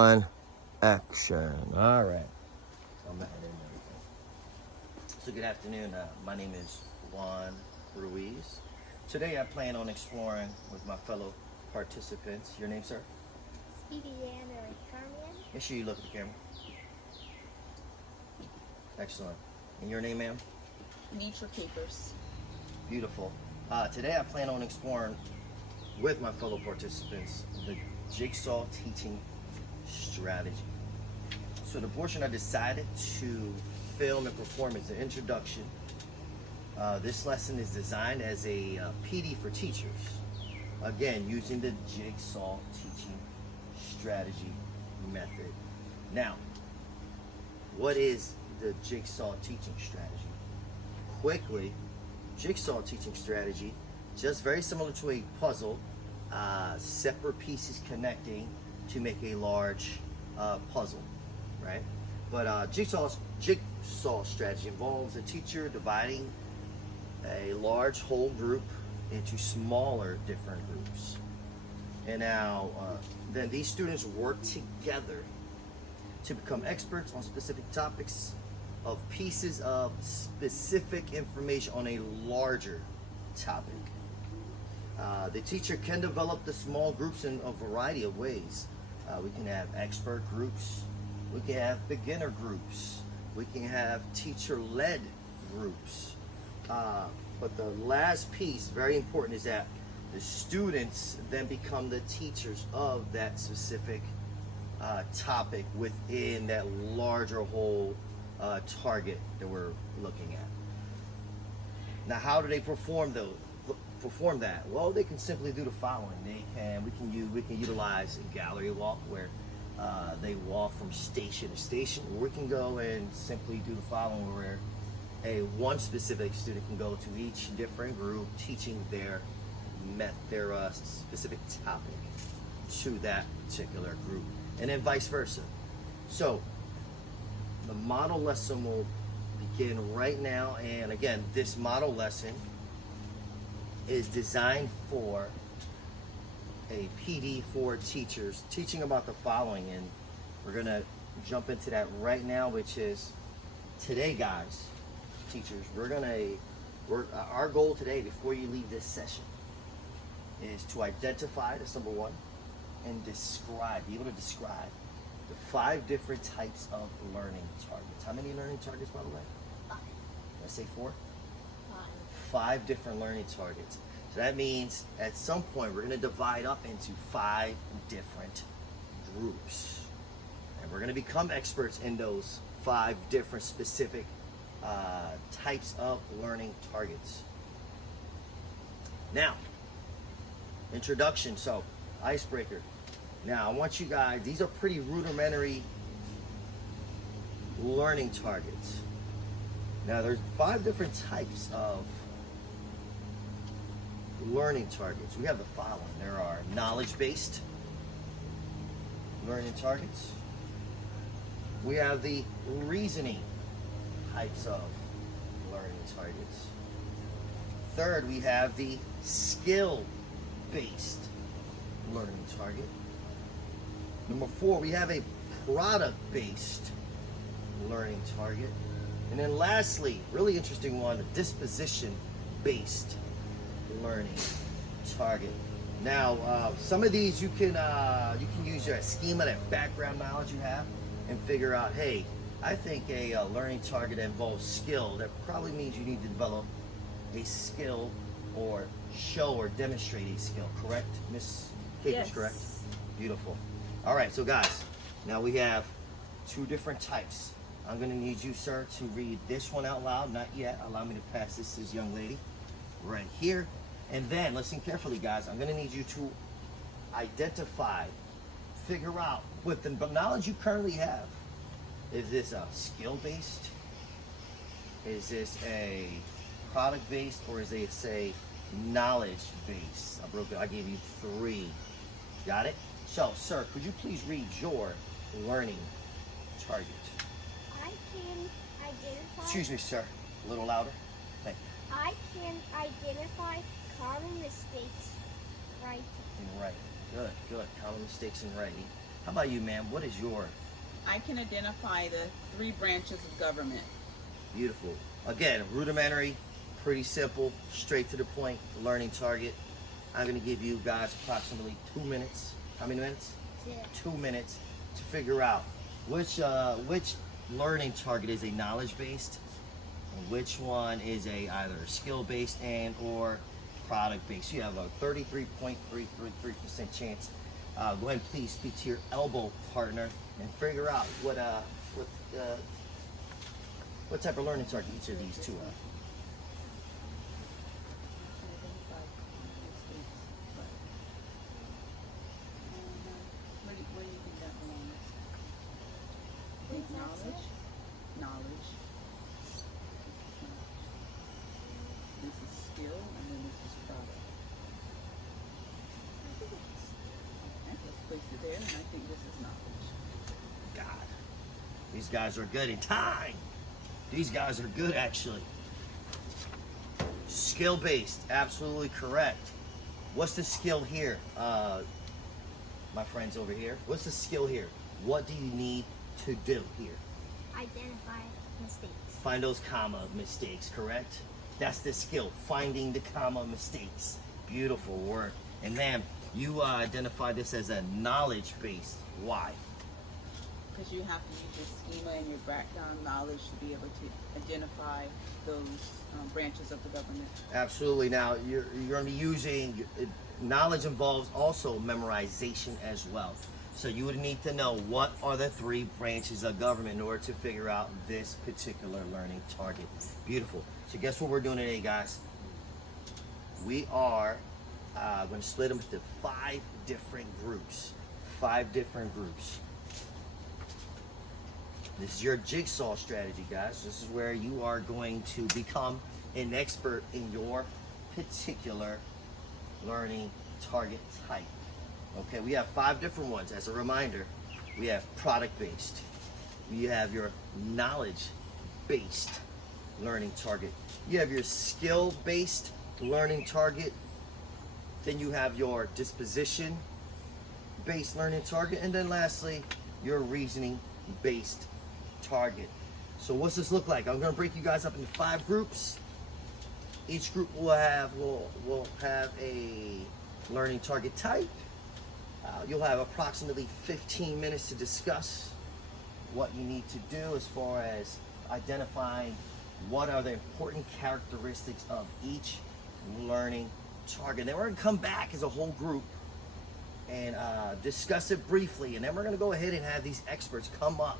On action. All right. I'm not in everything. So good afternoon. My name is Juan Ruiz. Today I plan on exploring with my fellow participants. Your name, sir? Speedy and Carmen. Make sure you look at the camera. Excellent. And your name, ma'am? Nature Capers. Beautiful. Today I plan on exploring with my fellow participants the Jigsaw teaching strategy. So the portion I decided to film and perform is an introduction. This lesson is designed as a PD for teachers. Again, using the Jigsaw teaching strategy method. Now, what is the Jigsaw teaching strategy? Quickly, Jigsaw teaching strategy, just very similar to a puzzle, separate pieces connecting to make a large puzzle, right? But Jigsaw strategy involves a teacher dividing a large whole group into smaller different groups. And now, then these students work together to become experts on specific topics of pieces of specific information on a larger topic. The teacher can develop the small groups in a variety of ways. We can have expert groups, we can have beginner groups, we can have teacher-led groups. But the last piece, very important, is that the students then become the teachers of that specific topic within that larger whole target that we're looking at. Now, how do they perform that? Well, they can simply do the following. We can utilize a gallery walk where they walk from station to station. Or we can go and simply do the following, where one specific student can go to each different group teaching their specific topic to that particular group, and then vice versa. So the model lesson will begin right now, and again, this model lesson is designed for a PD for teachers, teaching about the following, and we're gonna jump into that right now, which is today, guys, teachers, our goal today before you leave this session is to identify, that's number one, and be able to describe the 5 different types of learning targets. How many learning targets, by the way? 5. Let's say 4? 5. 5 different learning targets. So that means at some point we're going to divide up into 5 different groups. And we're going to become experts in those 5 different specific types of learning targets. Now, introduction, so icebreaker. Now, I want you guys, these are pretty rudimentary learning targets. Now, there's 5 different types of learning targets. We have the following. There are knowledge-based learning targets. We have the reasoning types of learning targets. Third, we have the skill-based learning target. Number 4, we have a product-based learning target. And then lastly, really interesting one, a disposition-based learning target. Now, some of these you can use your schema, that background knowledge you have, and figure out, hey, I think a learning target that involves skill, that probably means you need to develop a skill or show or demonstrate a skill, correct? Miss Capers, Yes. correct? Beautiful. All right, so guys, now we have 2 different types. I'm gonna need you, sir, to read this one out loud. Not yet. Allow me to pass this to this young lady right here. And then, listen carefully, guys. I'm gonna need you to identify, figure out, with the knowledge you currently have, is this a skill-based? Is this a product-based? Or is this a knowledge-based? I gave you 3. Got it? So, sir, could you please read your learning target? I can identify. Excuse me, sir. A little louder. Thank you. I can identify common mistakes right. In writing. Good, good. Common mistakes in writing. How about you, ma'am? What is your I can identify the 3 branches of government. beautiful? Again, rudimentary, pretty simple, straight to the point, learning target. I'm gonna give you guys approximately 2 minutes. How many minutes? 2 minutes to figure out which learning target is a knowledge based, and which one is either skill based and or product based. You have a 33.333% chance. Go ahead and please speak to your elbow partner and figure out what type of learning target each of these two are. Where do you think that belongs? Knowledge. This is skill, and then this is product. Okay, let's place it there, and I think this is knowledge. God, these guys are good in time. These guys are good, actually. Skill based, absolutely correct. What's the skill here, my friends over here? What's the skill here? What do you need to do here? Identify mistakes. Find those comma mistakes, correct? That's the skill, finding the comma mistakes. Beautiful work. And ma'am, you identify this as a knowledge based. Why? Because you have to use your schema and your background knowledge to be able to identify those branches of the government. Absolutely. Now, you're going to be using, knowledge involves also memorization as well. So you would need to know what are the 3 branches of government in order to figure out this particular learning target. Beautiful. So guess what we're doing today, guys? We are going to split them into 5 different groups. 5 different groups. This is your jigsaw strategy, guys. This is where you are going to become an expert in your particular learning target type. Okay, we have 5 different ones. As a reminder, we have product-based. You have your knowledge-based learning target. You have your skill-based learning target. Then you have your disposition-based learning target. And then lastly, your reasoning-based target. So what's this look like? I'm going to break you guys up into 5 groups. Each group will have a learning target type. You'll have approximately 15 minutes to discuss what you need to do as far as identifying what are the important characteristics of each learning target. Then we're going to come back as a whole group and discuss it briefly, and then we're going to go ahead and have these experts come up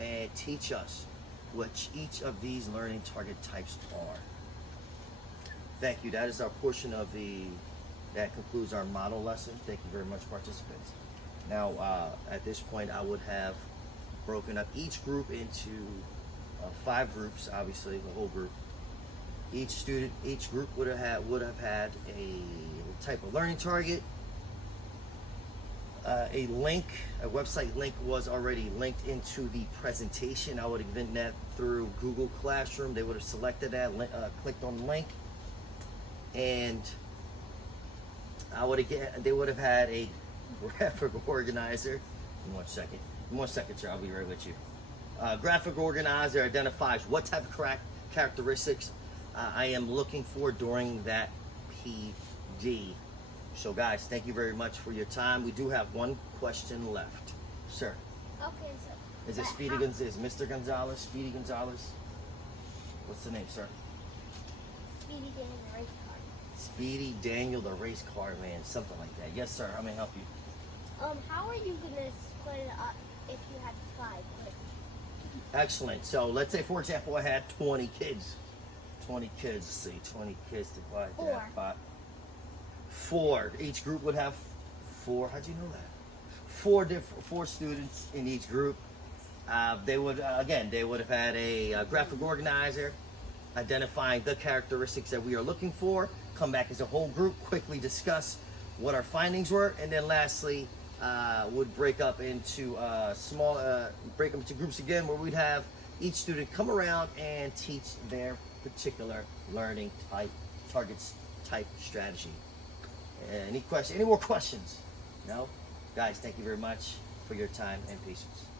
and teach us what each of these learning target types are. Thank you. That is our portion of that concludes our model lesson. Thank you very much, participants. Now, at this point, I would have broken up each group into 5 groups, obviously, the whole group. Each group would have had a type of learning target. A website link was already linked into the presentation. I would have given that through Google Classroom. They would have selected that, clicked on the link, and they would have had a graphic organizer. One second, sir. I'll be right with you. Graphic organizer identifies what type of characteristics I am looking for during that PD. So guys, thank you very much for your time. We do have 1 question left. Sir. Okay, so. Is it Speedy Gonzalez? Is Mr. Gonzalez? Speedy Gonzalez? What's the name, sir? Speedy Daniel the race car. Speedy Daniel the race car man, something like that. Yes, sir. How may I help you? How are you gonna split it up if you had 5? Excellent. So let's say, for example, I had 20 kids. 20 kids. Let's see, 20 kids divided by 4. Each group would have 4. How'd you know that? 4 students in each group. They would have had a graphic organizer identifying the characteristics that we are looking for. Come back as a whole group, quickly discuss what our findings were, and then lastly, would break up into break them into groups again, where we'd have each student come around and teach their particular learning type strategy. Any more questions? No? Guys, thank you very much. for your time and patience.